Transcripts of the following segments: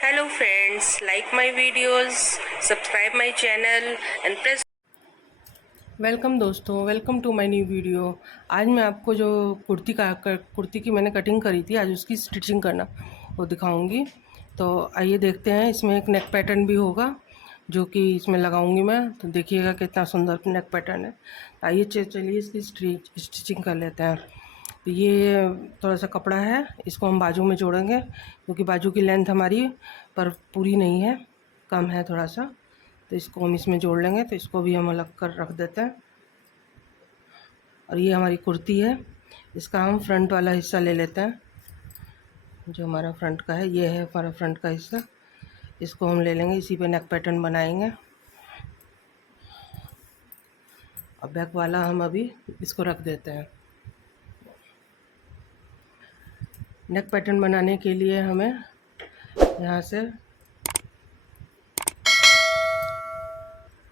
Hello friends, like my videos, subscribe my channel and press। Welcome दोस्तों, welcome to my new video. आज मैं आपको जो कुर्ती की मैंने कटिंग करी थी, आज उसकी स्टिचिंग करना वो दिखाऊंगी। तो आइए देखते हैं। इसमें एक नेक पैटर्न भी होगा जो कि इसमें लगाऊंगी मैं, तो देखिएगा कितना सुंदर नेक पैटर्न है। आइए चलिए इसकी स्टिचिंग कर लेते हैं। तो ये थोड़ा सा कपड़ा है, इसको हम बाजू में जोड़ेंगे क्योंकि बाजू की लेंथ हमारी पर पूरी नहीं है, कम है थोड़ा सा। तो इसको हम इसमें जोड़ लेंगे। तो इसको भी हम अलग कर रख देते हैं। और ये हमारी कुर्ती है, इसका हम फ्रंट वाला हिस्सा ले लेते हैं। जो हमारा फ्रंट का है, ये है हमारा फ्रंट का हिस्सा, इसको हम ले लेंगे। इसी पे नेक पैटर्न बनाएंगे। और बैक वाला हम अभी इसको रख देते हैं। नेक पैटर्न बनाने के लिए हमें यहाँ से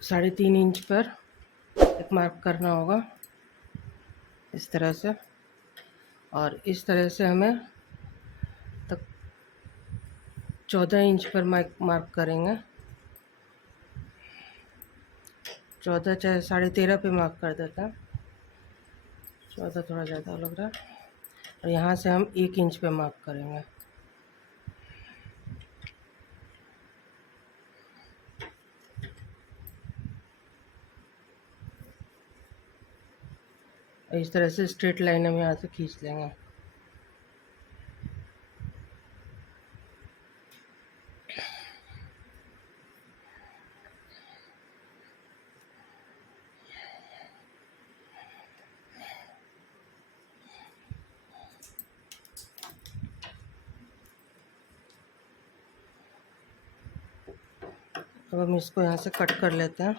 3.5 इंच पर एक मार्क करना होगा, इस तरह से। और इस तरह से हमें तक 14 इंच पर मार्क करेंगे। 14 चाहे 13.5 पे मार्क कर देता है, 14 थोड़ा ज़्यादा लग रहा है। और यहाँ से हम 1 इंच पे मार्क करेंगे। इस तरह से स्ट्रेट लाइन हम यहाँ से खींच लेंगे। अब हम इसको यहाँ से कट कर लेते हैं।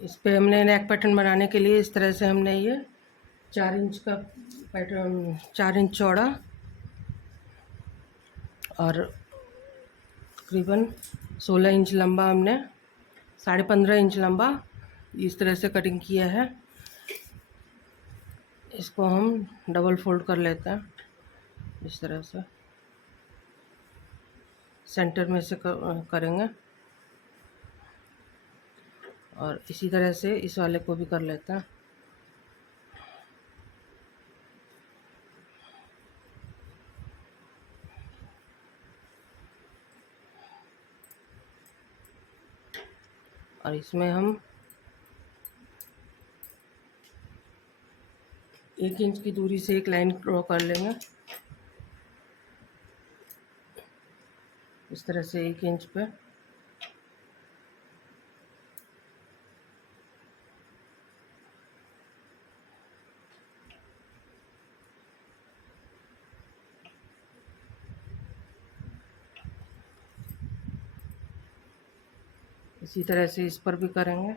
इस पे हमने नेक पैटर्न बनाने के लिए इस तरह से हमने ये 4 इंच का पैटर्न, 4 इंच चौड़ा और तकरीबन 16 इंच लंबा, हमने 15.5 इंच लंबा इस तरह से कटिंग किया है। इसको हम डबल फोल्ड कर लेते हैं इस तरह से, सेंटर में से करेंगे। और इसी तरह से इस वाले को भी कर लेते हैं। और इसमें हम 1 इंच की दूरी से एक लाइन ड्रॉ कर लेंगे, इस तरह से 1 इंच पे। इसी तरह से इस पर भी करेंगे।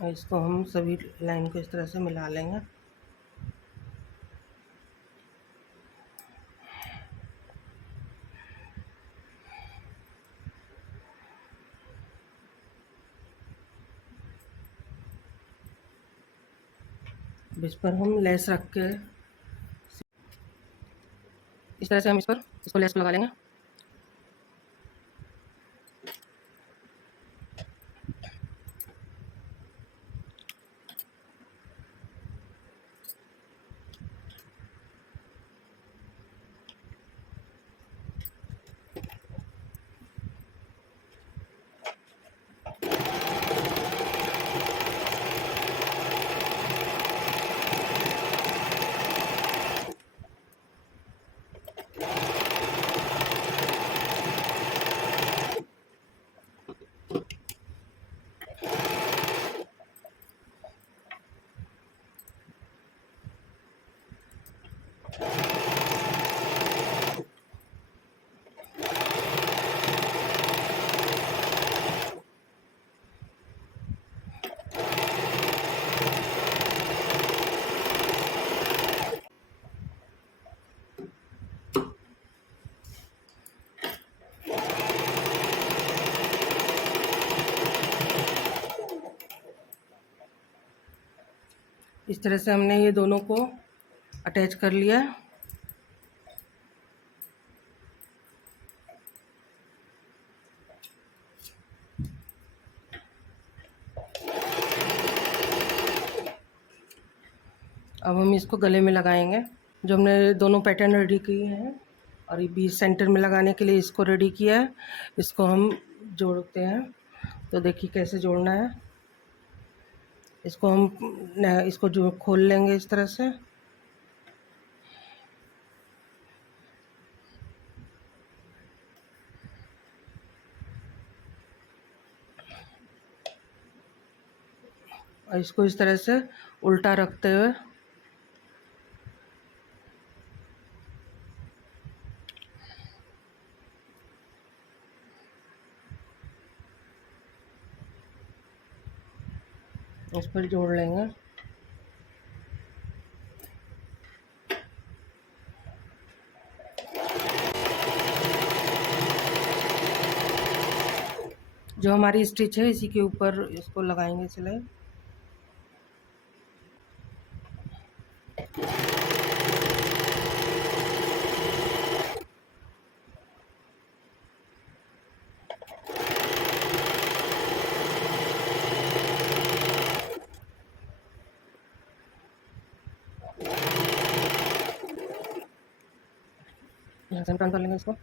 और इसको हम सभी लाइन को इस तरह से मिला लेंगे। इस पर हम लेस रख के इस तरह से हम इसको लेस लगा लेंगे। इस तरह से हमने ये दोनों को अटैच कर लिया। अब हम इसको गले में लगाएंगे। जो हमने दोनों पैटर्न रेडी किए हैं और ये बीच सेंटर में लगाने के लिए इसको रेडी किया है, इसको हम जोड़ते हैं। तो देखिए कैसे जोड़ना है। इसको जो खोल लेंगे इस तरह से। और इसको इस तरह से उल्टा रखते हुए इस पर जोड़ लेंगे। जो हमारी स्टिच है इसी के ऊपर इसको लगाएंगे सिलाई। यहाँ से हम टर्न कर लेंगे इसको।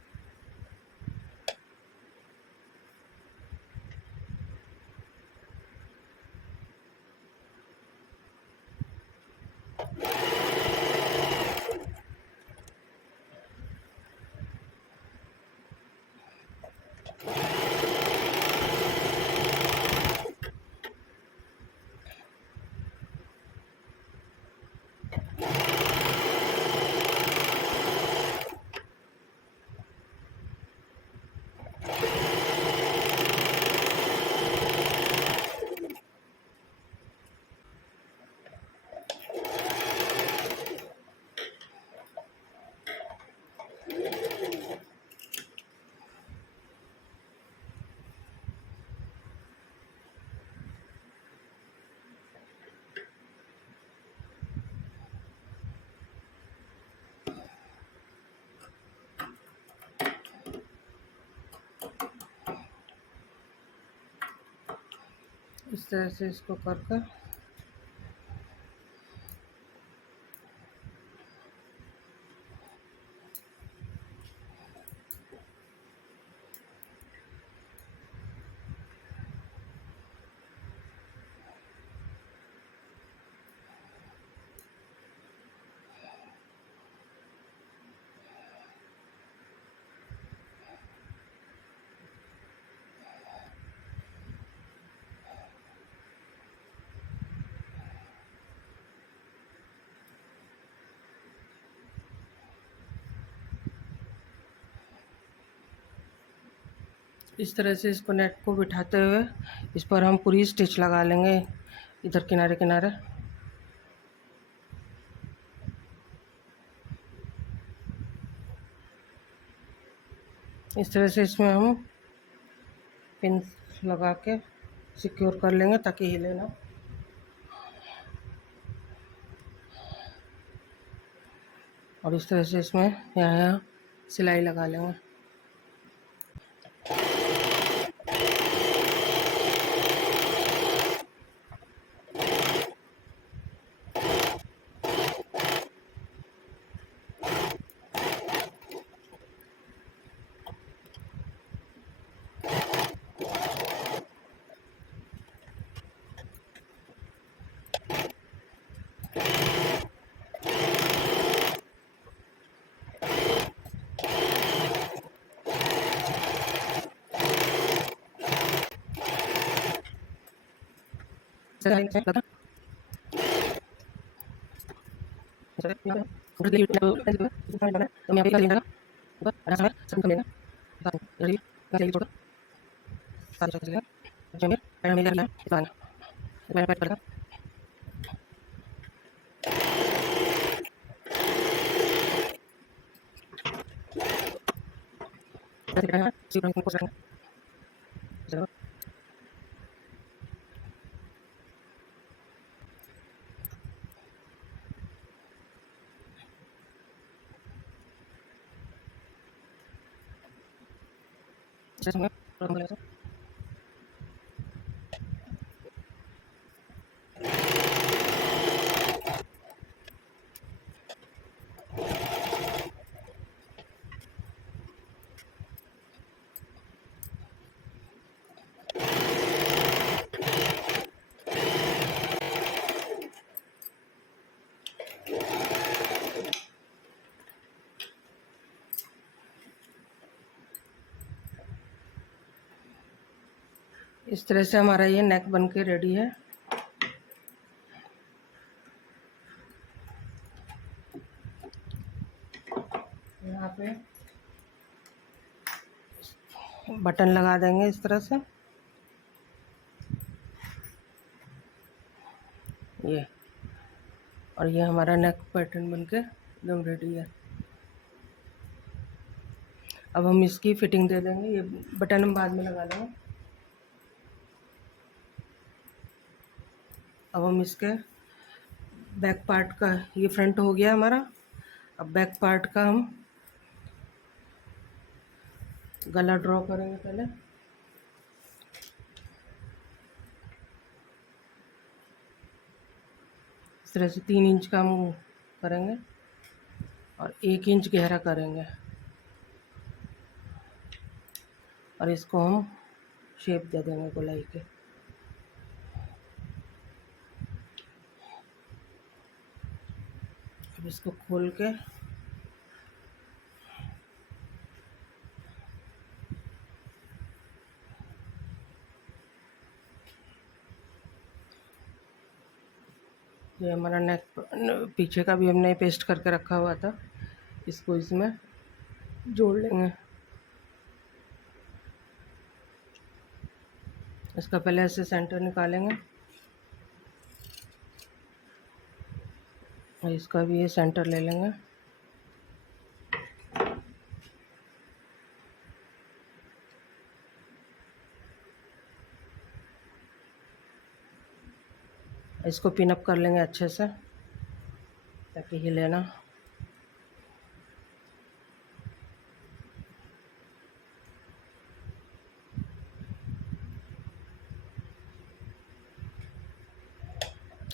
इस तरह से इसको कर कर इस तरह से इसको नेट को बिठाते हुए इस पर हम पूरी स्टिच लगा लेंगे इधर किनारे किनारे। इस तरह से इसमें हम पिन लगा के सिक्योर कर लेंगे ताकि हिले ना। और इस तरह से इसमें यहाँ सिलाई लगा लेंगे। इस तरह से हमारा ये नेक बन के रेडी है। यहाँ पे बटन लगा देंगे इस तरह से, ये, और ये हमारा नेक पैटर्न बन के एकदम रेडी है। अब हम इसकी फिटिंग दे देंगे, ये बटन हम बाद में लगा लेंगे। अब हम इसके बैक पार्ट का, ये फ्रंट हो गया हमारा, अब बैक पार्ट का हम गला ड्रॉ करेंगे पहले। इस तरह से 3 इंच का हम करेंगे और 1 इंच गहरा करेंगे, और इसको हम शेप दे देंगे गोलाई के। अब इसको खोल के ये हमारा नेक पीछे का भी हमने पेस्ट करके रखा हुआ था, इसको इसमें जोड़ लेंगे। इसका पहले ऐसे सेंटर निकालेंगे और इसका भी ये सेंटर ले लेंगे। इसको पिन अप कर लेंगे अच्छे से ताकि हिले ना।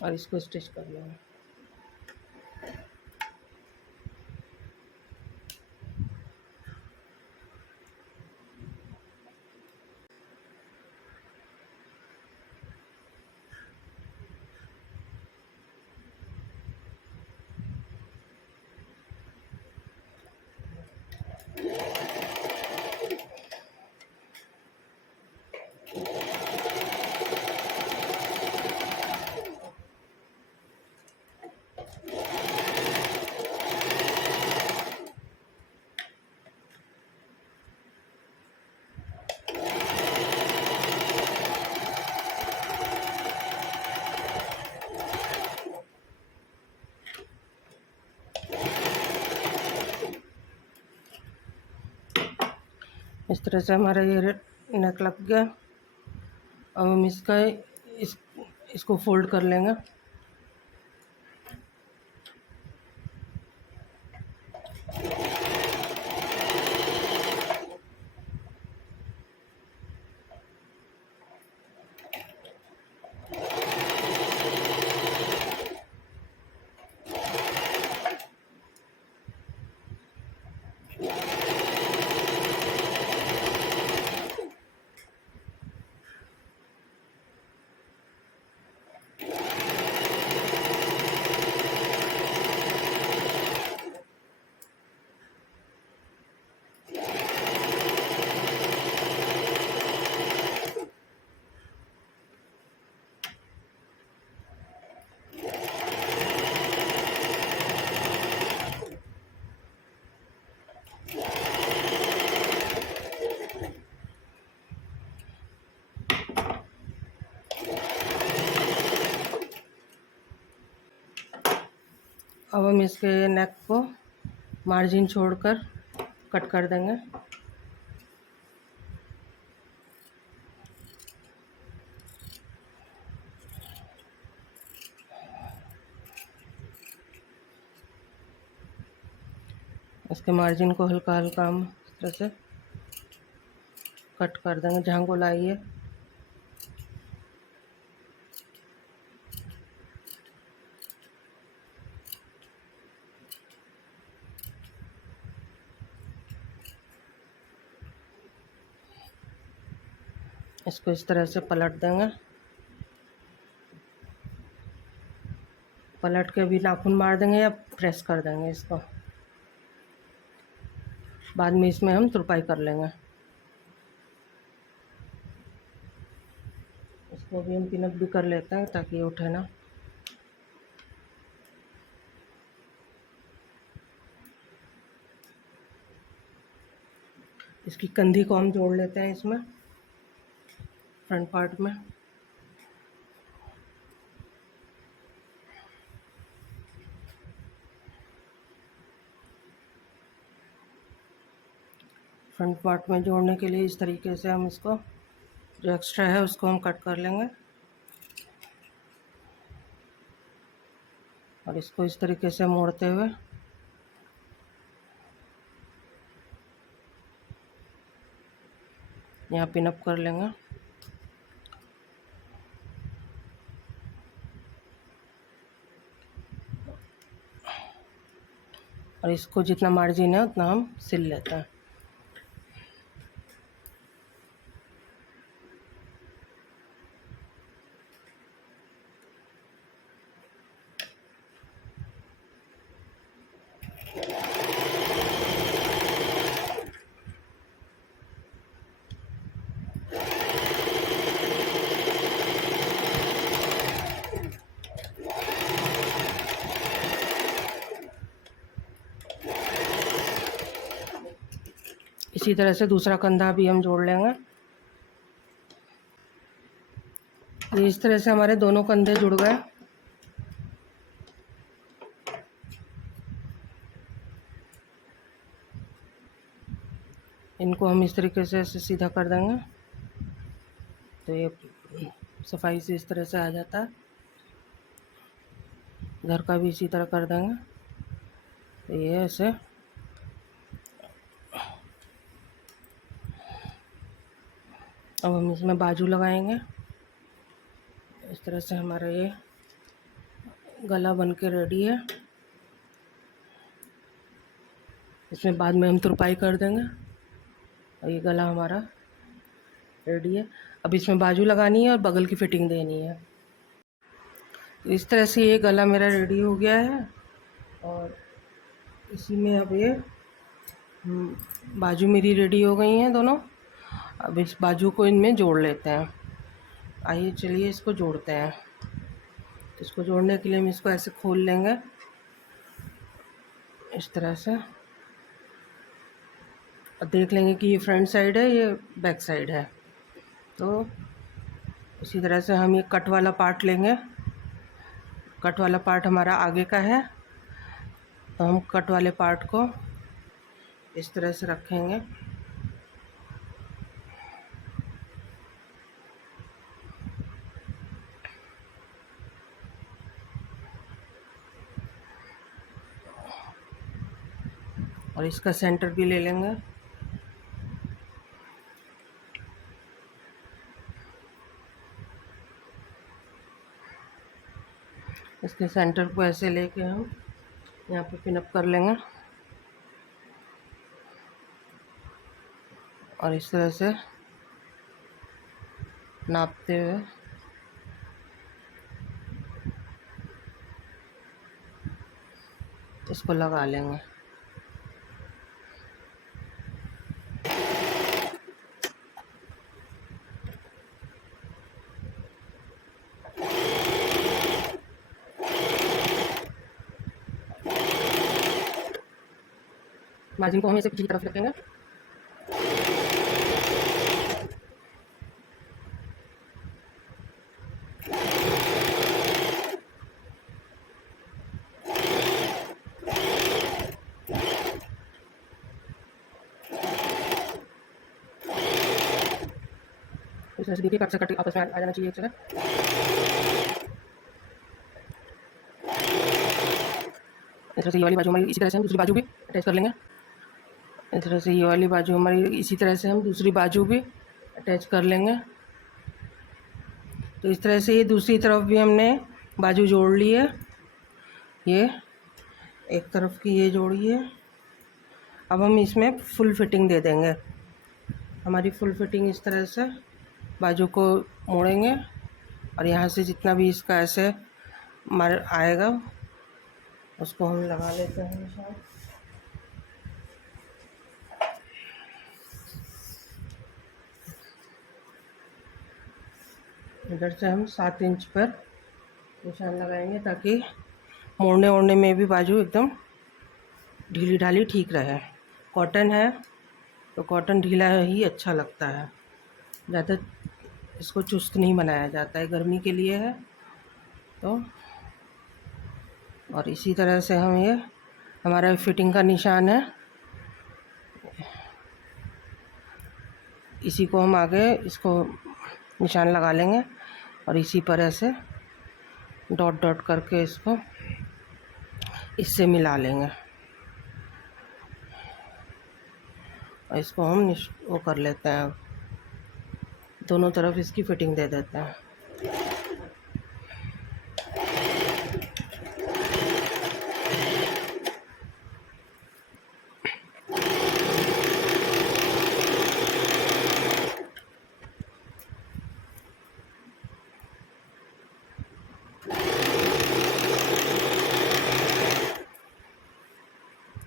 और इसको स्टिच कर लेंगे। इस तरह से हमारा ये नेक लग गया। अब हम इसको फोल्ड कर लेंगे। अब हम इसके नेक को मार्जिन छोड़कर कट कर देंगे। इसके मार्जिन को हल्का हल्का हम इस तरह से कट कर देंगे जहाँ गोलाई है। इसको इस तरह से पलट देंगे। पलट के भी नाखून मार देंगे या प्रेस कर देंगे इसको। बाद में इसमें हम तुरपाई कर लेंगे। इसको भी हम पिनअप भी कर लेते हैं ताकि ये उठे ना। इसकी कंधी को हम जोड़ लेते हैं इसमें, फ्रंट पार्ट में। फ्रंट पार्ट में जोड़ने के लिए इस तरीके से हम इसको, जो एक्स्ट्रा है उसको हम कट कर लेंगे और इसको इस तरीके से मोड़ते हुए यहाँ पिनअप कर लेंगे। और इसको जितना मार्जिन है उतना हम सिल लेते हैं। इसी तरह से दूसरा कंधा भी हम जोड़ लेंगे। ये इस तरह से हमारे दोनों कंधे जुड़ गए। इनको हम इस तरीके से ऐसे सीधा कर देंगे तो ये सफाई से इस तरह से आ जाता है। इधर का भी इसी तरह कर देंगे तो ये ऐसे। अब हम इसमें बाजू लगाएंगे। इस तरह से हमारा ये गला बन के रेडी है। इसमें बाद में हम तुरपाई कर देंगे और ये गला हमारा रेडी है। अब इसमें बाजू लगानी है और बगल की फिटिंग देनी है। तो इस तरह से ये गला मेरा रेडी हो गया है और इसी में अब ये बाजू मेरी रेडी हो गई हैं दोनों। अब इस बाजू को इनमें जोड़ लेते हैं। आइए चलिए इसको जोड़ते हैं। तो इसको जोड़ने के लिए हम इसको ऐसे खोल लेंगे इस तरह से और देख लेंगे कि ये फ्रंट साइड है ये बैक साइड है। तो इसी तरह से हम ये कट वाला पार्ट लेंगे। कट वाला पार्ट हमारा आगे का है तो हम कट वाले पार्ट को इस तरह से रखेंगे। और इसका सेंटर भी ले लेंगे। इसके सेंटर को ऐसे लेके हम यहाँ पे पिनअप कर लेंगे और इस तरह से नापते हुए इसको लगा लेंगे। मार्जिन को हम ऐसे पीछे की तरफ रखेंगे। इस तरह से देखिए कट से कट आपस में आ जाना चाहिए एक जगह। इस तरह से ये वाली बाजू हमारी इसी तरह से हम दूसरी बाजू भी अटैच कर लेंगे। इस तरह से ये वाली बाजू हमारी इसी तरह से हम दूसरी बाजू भी अटैच कर लेंगे। तो इस तरह से ये दूसरी तरफ भी हमने बाजू जोड़ ली है। ये एक तरफ की ये जोड़ी है। अब हम इसमें फुल फिटिंग दे देंगे। हमारी फुल फिटिंग इस तरह से बाजू को मोड़ेंगे और यहाँ से जितना भी इसका ऐसे मार आएगा उसको हम लगा लेते हैं निशान। इधर से हम 7 इंच पर निशान लगाएंगे ताकि मोड़ने ओड़ने में भी बाजू एकदम ढीली ढाली ठीक रहे। कॉटन है तो कॉटन ढीला ही अच्छा लगता है, ज़्यादा इसको चुस्त नहीं बनाया जाता है, गर्मी के लिए है तो। और इसी तरह से हम ये हमारा फिटिंग का निशान है, इसी को हम आगे इसको निशान लगा लेंगे और इसी पर ऐसे डॉट डॉट करके इसको इससे मिला लेंगे और इसको हम वो कर लेते हैं, दोनों तरफ इसकी फिटिंग दे देते हैं।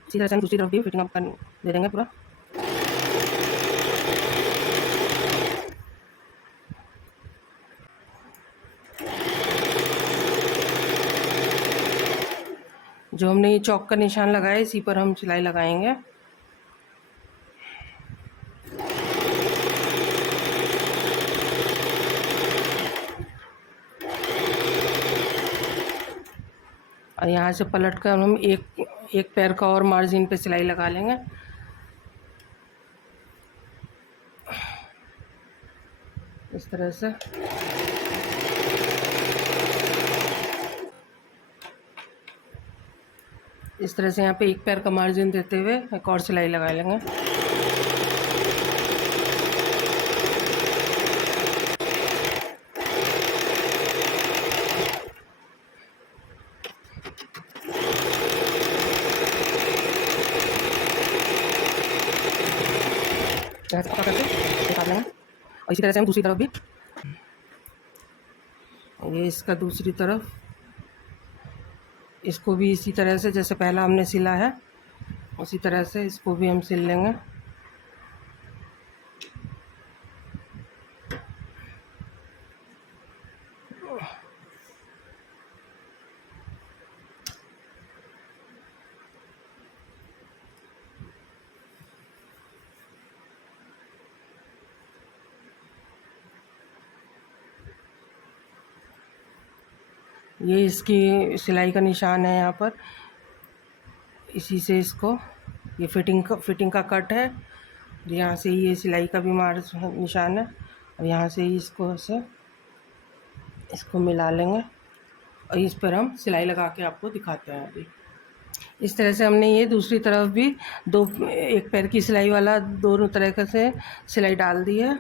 इसी तरह से हम दूसरी तरफ भी फिटिंग अप दे देंगे पूरा। जो हमने ये चौक का निशान लगाया इसी पर हम सिलाई लगाएंगे। और यहाँ से पलट कर हम एक पैर का और मार्जिन पे सिलाई लगा लेंगे। इस तरह से यहाँ पे एक पैर का मार्जिन देते हुए एक और सिलाई लगा लेंगे। करके निकाल लेंगे और इसी तरह से हम दूसरी तरफ भी, ये इसका दूसरी तरफ, इसको भी इसी तरह से जैसे पहला हमने सिला है उसी तरह से इसको भी हम सिल लेंगे। ये इसकी सिलाई का निशान है यहाँ पर, इसी से इसको, ये फिटिंग का कट है, यहाँ से ये सिलाई का भी निशान है और यहाँ से ही इसको ऐसे इसको मिला लेंगे और इस पर हम सिलाई लगा के आपको दिखाते हैं। अभी इस तरह से हमने ये दूसरी तरफ भी एक पैर की सिलाई वाला दोनों तरह से सिलाई डाल दी है।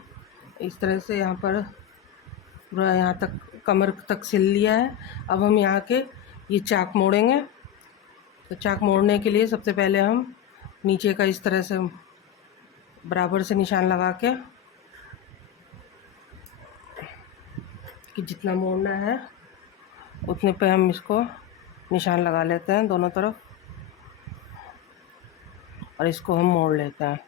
इस तरह से यहाँ पर पूरा यहाँ तक कमर तक सिल लिया है। अब हम यहाँ के ये चाक मोड़ेंगे। तो चाक मोड़ने के लिए सबसे पहले हम नीचे का इस तरह से बराबर से निशान लगा के कि जितना मोड़ना है उतने पे हम इसको निशान लगा लेते हैं दोनों तरफ और इसको हम मोड़ लेते हैं।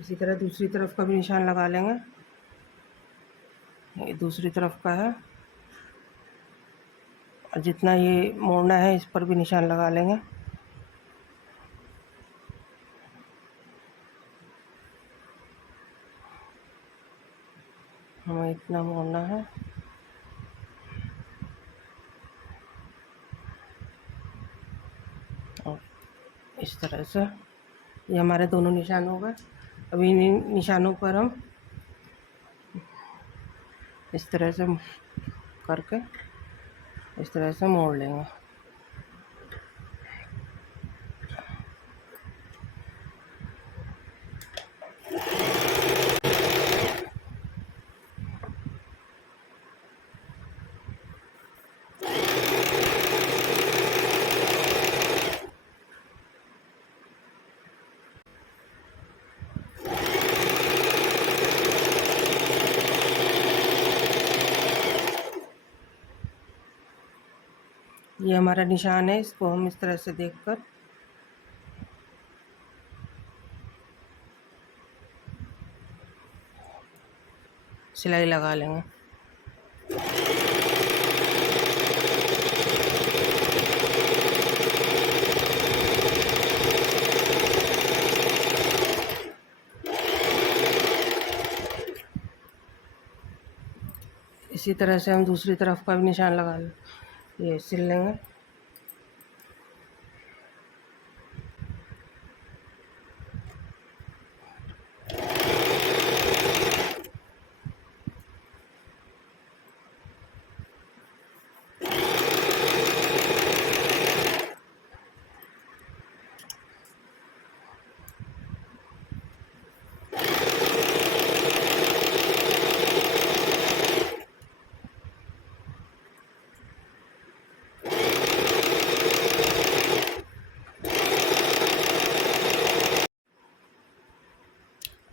इसी तरह दूसरी तरफ का भी निशान लगा लेंगे। ये दूसरी तरफ का है और जितना ये मोड़ना है इस पर भी निशान लगा लेंगे। हमें इतना मोड़ना है। और इस तरह से ये हमारे दोनों निशान हो गए। अभी इन निशानों पर हम इस तरह से करके इस तरह से मोड़ लेंगे। ये हमारा निशान है, इसको हम इस तरह से देखकर सिलाई लगा लेंगे। इसी तरह से हम दूसरी तरफ का भी निशान लगा ये सिल लेंगे।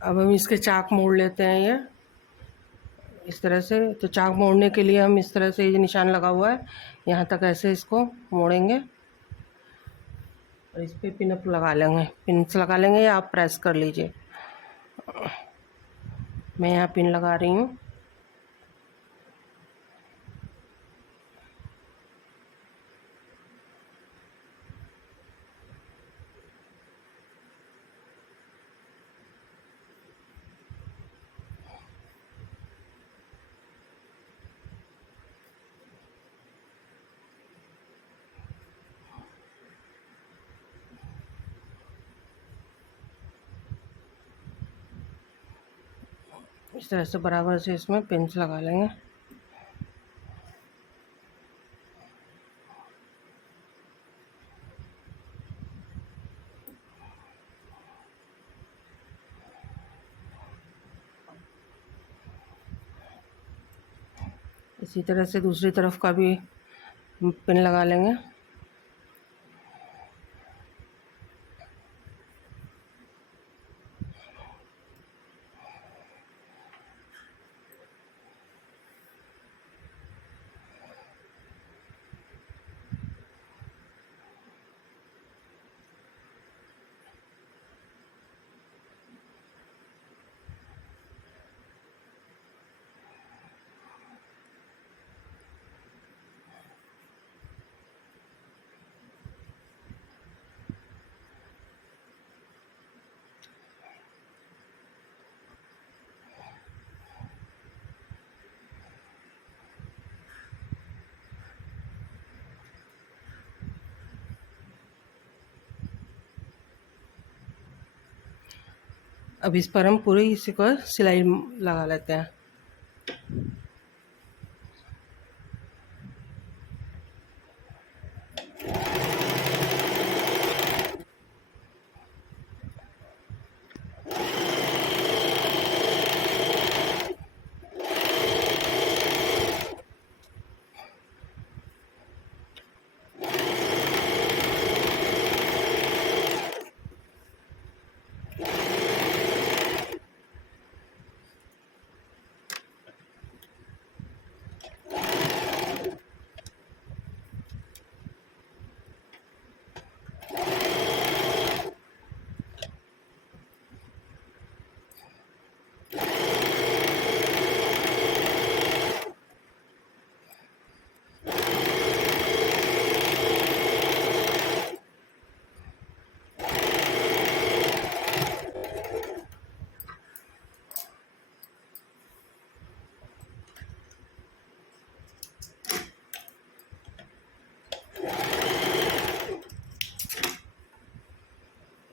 अब हम इसके चाक मोड़ लेते हैं ये इस तरह से। तो चाक मोड़ने के लिए हम इस तरह से, ये निशान लगा हुआ है यहाँ तक, ऐसे इसको मोड़ेंगे और इस पर पिन अप लगा लेंगे, पिन्स लगा लेंगे या आप प्रेस कर लीजिए। मैं यहाँ पिन लगा रही हूँ। इस तरह से बराबर से इसमें पिन्स लगा लेंगे। इसी तरह से दूसरी तरफ का भी पिन लगा लेंगे। अब इस पर हम पूरे इसी को सिलाई लगा लेते हैं।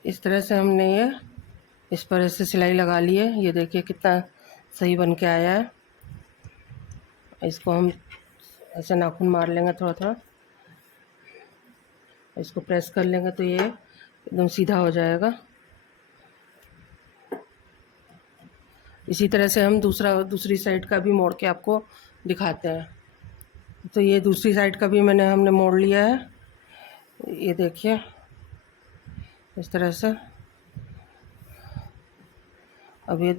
इस तरह से हमने ये इस पर ऐसे सिलाई लगा ली है। ये देखिए कितना सही बन के आया है। इसको हम ऐसे नाखून मार लेंगे थोड़ा थोड़ा, इसको प्रेस कर लेंगे तो ये एकदम सीधा हो जाएगा। इसी तरह से हम दूसरी साइड का भी मोड़ के आपको दिखाते हैं। तो ये दूसरी साइड का भी हमने मोड़ लिया है। ये देखिए इस तरह से। अब ये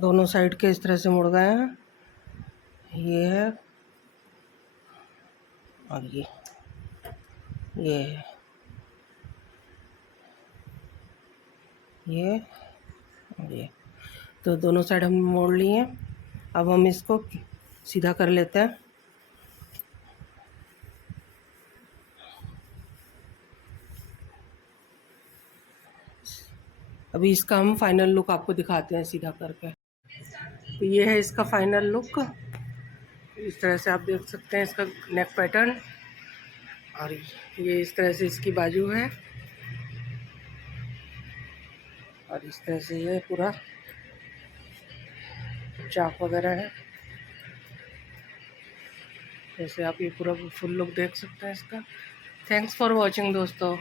दोनों साइड के इस तरह से मुड़ गए हैं। ये है और ये ये ये और ये, तो दोनों साइड हम मोड़ लिए हैं। अब हम इसको सीधा कर लेते हैं। अभी इसका हम फाइनल लुक आपको दिखाते हैं सीधा करके। तो ये है इसका फाइनल लुक। इस तरह से आप देख सकते हैं इसका नेक पैटर्न, और ये इस तरह से इसकी बाजू है, और इस तरह से ये पूरा चाक वगैरह है। जैसे आप ये पूरा फुल लुक देख सकते हैं इसका। थैंक्स फॉर वॉचिंग दोस्तों।